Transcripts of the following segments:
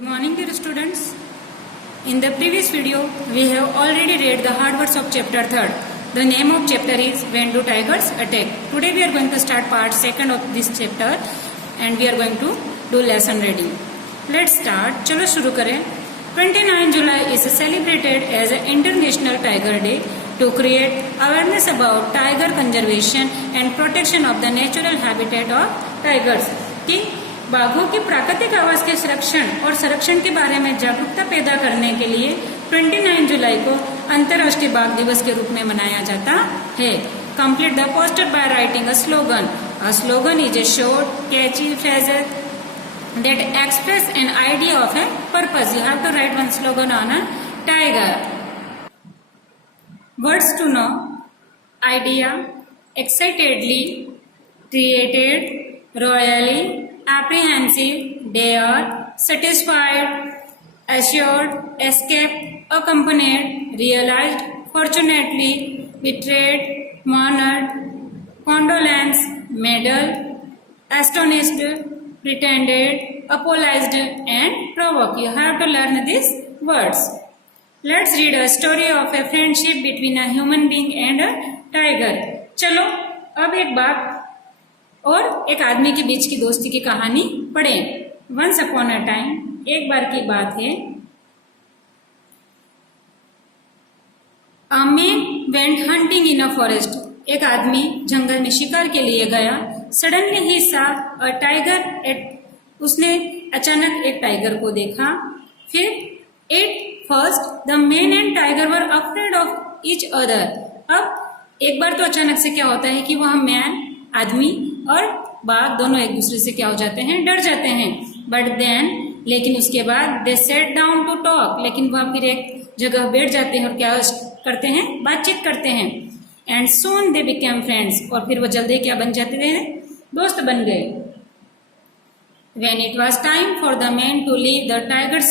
Good morning, dear students. In the previous video, we have already read the hard words of chapter 3rd. The name of chapter is When Do Tigers Attack? Today we are going to start part 2nd of this chapter and we are going to do lesson reading. Let's start. चलो शुरू करें. 29 July is celebrated as an International Tiger Day to create awareness about tiger conservation and protection of the natural habitat of tigers. कि बाघों की प्राकृतिक आवास के संरक्षण के बारे में जागरूकता पैदा करने के लिए 29 जुलाई को अंतर्राष्ट्रीय बाघ दिवस के रूप में मनाया जाता है. Complete the poster by writing a slogan. A slogan is a short catchy phrase that express an idea of a purpose. You have to write one slogan on a tiger. Words to know: idea, excitedly, created, royally, apprehensive, dare, satisfied, assured, escaped, accompanied, realized, fortunately, betrayed, mourned, condolence, medal, astonished, pretended, apologized, and provoke. You have to learn these words. Let's read a story of a friendship between a human being and a tiger. चलो अब एक बाघ और एक आदमी के बीच की दोस्ती की कहानी पढ़ें. Once upon a time, एक बार की बात है. A man went hunting in a forest. एक आदमी जंगल में शिकार के लिए गया. सडनली ही सा अ टाइगर. उसने अचानक एक टाइगर को देखा. फिर at first the man and tiger were afraid of each other. अब एक बार तो अचानक से क्या होता है कि वह मैन आदमी और बाघ दोनों एक दूसरे से क्या हो जाते हैं, डर जाते हैं. बट देन लेकिन उसके बाद दे सेट डाउन टू टॉक. लेकिन वह फिर एक जगह बैठ जाते हैं और क्या करते हैं, बातचीत करते हैं. And soon they became friends. और फिर वो जल्दी क्या बन जाते हैं, दोस्त बन गए. When it was time for the man to leave, the tigers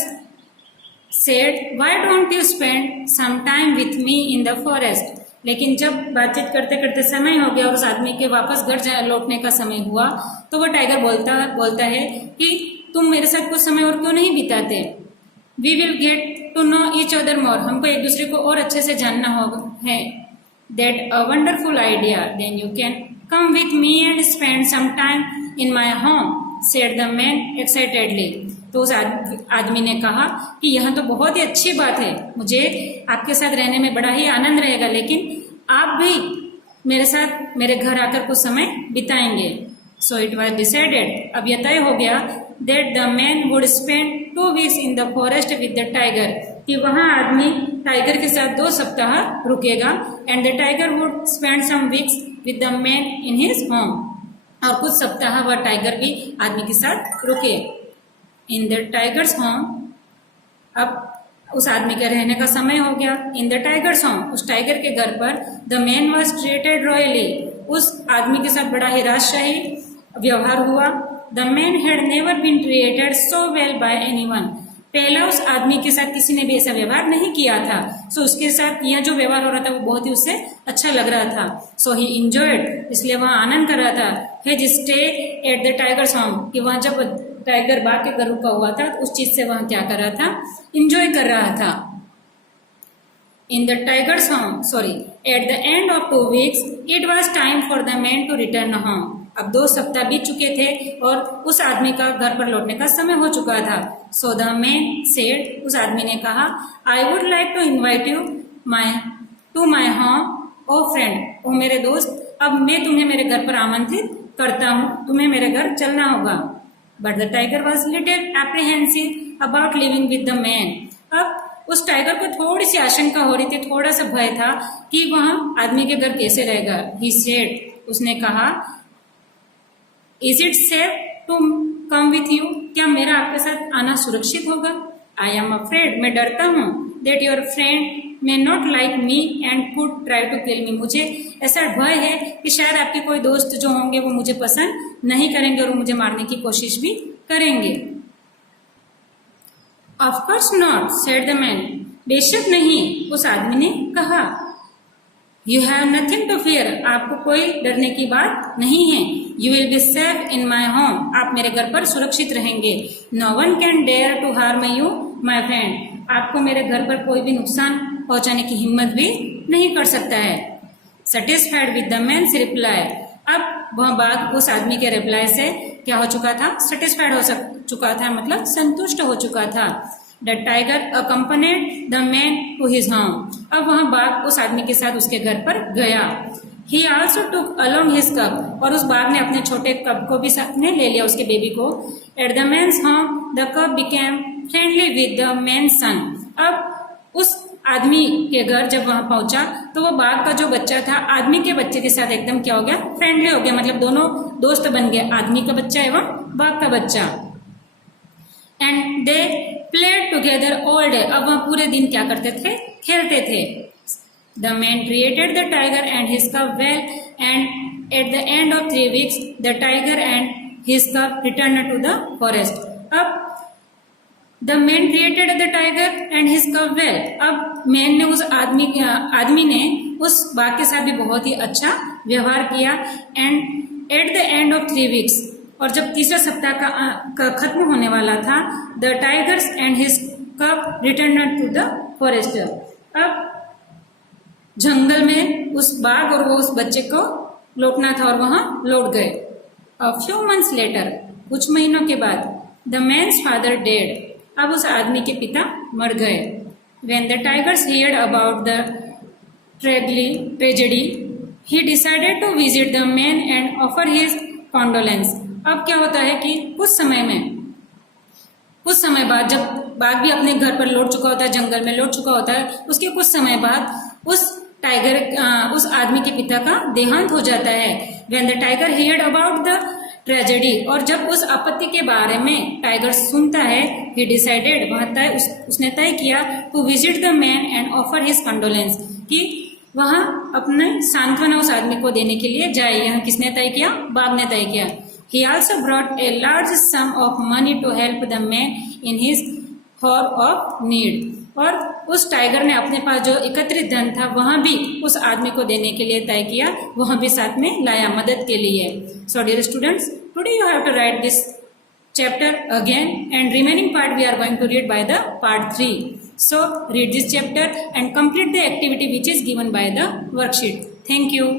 said, "Why don't you spend some time with me in the forest?" लेकिन जब बातचीत करते करते समय हो गया और उस आदमी के वापस घर लौटने का समय हुआ तो वो टाइगर बोलता है कि तुम मेरे साथ कुछ समय और क्यों नहीं बिताते. We will get to know each other more. हमको एक दूसरे को और अच्छे से जानना होगा है. That a wonderful idea. Then you can come with me and spend some time in my home, said the man excitedly. तो उस आदमी ने कहा कि यह तो बहुत ही अच्छी बात है, मुझे आपके साथ रहने में बड़ा ही आनंद रहेगा, लेकिन आप भी मेरे साथ मेरे घर आकर कुछ समय बिताएंगे. So it was decided. अब यह तय हो गया that the man would spend 2 weeks in the forest with the tiger. कि वहाँ आदमी टाइगर के साथ 2 सप्ताह रुकेगा. And the tiger would spend some weeks with the man in his home. और कुछ सप्ताह वह टाइगर भी आदमी के साथ रुके. In the tiger's home. अब उस आदमी के रहने का समय हो गया. In the tiger's home. उस टाइगर के घर पर the man was treated royally. उस आदमी के साथ बड़ा ही राजशाही व्यवहार हुआ. The man had never been treated so well by anyone. पहला उस आदमी के साथ किसी ने भी ऐसा व्यवहार नहीं किया था. सो उसके साथ यह जो व्यवहार हो रहा था वो बहुत ही उससे अच्छा लग रहा था. सो ही इंजॉयड. इसलिए वह आनंद कर रहा था. His stay at the tiger's home. कि वह जब टाइगर बाघ के घर रुका हुआ था उस चीज से वह क्या कर रहा था, इंजॉय कर रहा था. In the tiger's home at the end of 2 weeks it was time for the man to return home. अब 2 सप्ताह बीत चुके थे और उस आदमी का घर पर लौटने का समय हो चुका था. So the man said. उस आदमी ने कहा, I would like to invite you to my home O friend. ओ मेरे दोस्त, अब मैं तुम्हें मेरे घर पर आमंत्रित करता हूँ, तुम्हें मेरे घर चलना होगा. But the tiger was little apprehensive about living with the man. अब उस टाइगर को थोड़ी सी आशंका हो रही थी, थोड़ा सा भय था कि वह आदमी के घर कैसे रहेगा. He said. उसने कहा, is it safe to come with you. क्या मेरा आपके साथ आना सुरक्षित होगा. I am afraid. मैं डरता हूँ. That your friend may not like me and could try to kill me. मुझे ऐसा भय है कि शायद आपके कोई दोस्त जो होंगे वो मुझे पसंद नहीं करेंगे और मुझे मारने की कोशिश भी करेंगे. Of course not, said the man. बेशक नहीं, उस आदमी ने कहा. You have nothing to fear. आपको कोई डरने की बात नहीं है. You will be safe in my home, आप मेरे घर पर सुरक्षित रहेंगे। No one can dare to harm you my friend, आपको मेरे घर पर कोई भी नुकसान पहुंचाने की हिम्मत भी नहीं कर सकता है। Satisfied with the man's reply, अब वह बाघ उस आदमी के रिप्लाई से क्या हो चुका था, सेटिस्फाइड हो चुका था, मतलब संतुष्ट हो चुका था। The tiger accompanied the man to his home, अब वह बाघ उस आदमी के साथ उसके घर पर गया। He also took along his cup, और उस बाघ ने अपने छोटे कप को भी साथ में ले लिया, उसके बेबी को। At the man's home the cub became friendly with the man's son, अब उस आदमी के घर जब वहां पहुंचा तो वो बाघ का जो बच्चा था आदमी के बच्चे के साथ एकदम क्या हो गया, फ्रेंडली हो गया, मतलब दोनों दोस्त बन गए, आदमी का बच्चा एवं बाघ का बच्चा। And they played together all day, अब वह पूरे दिन क्या करते थे, खेलते थे। The man treated the tiger and his cub well, and at the end of 3 weeks the tiger and his cub return to the forest. अब the man treated the tiger and his cub well, अब man ने उस आदमी ने उस बाघ के साथ भी बहुत ही अच्छा व्यवहार किया। And at the end of 3 weeks, और जब तीसरा सप्ताह का खत्म होने वाला था, the tigers and his cub return to the forest, अब जंगल में उस बाघ और वो उस बच्चे को लौटना था और वहां लौट गए। अ फ्यू मंथ्स लेटर, कुछ महीनों के बाद, द मैन्स फादर डेड, अब उस आदमी के पिता मर गए। When the tigers heard about the tragedy, he decided to visit the man and offer his condolence. अब क्या होता है कि कुछ समय बाद जब बाघ भी अपने घर पर लौट चुका होता है, जंगल में लौट चुका होता है, उसके कुछ समय बाद उस आदमी के पिता का देहांत हो जाता है। When the tiger heard about the tragedy, और जब उस आपत्ति के बारे में टाइगर सुनता है, he decided, उसने तय किया, to visit the man and offer his condolence, कि वहां अपने सांत्वना उस आदमी को देने के लिए जाए। यहाँ किसने तय किया, बाघ ने तय किया। He also brought a large sum of money to help the man in his hour of need, और उस टाइगर ने अपने पास जो एकत्रित धन था वहां भी उस आदमी को देने के लिए तय किया, वहां भी साथ में लाया मदद के लिए। So dear students, today you have to write this chapter again, and remaining part we are going to read by the part 3. So read this chapter and complete the activity which is given by the worksheet. Thank you.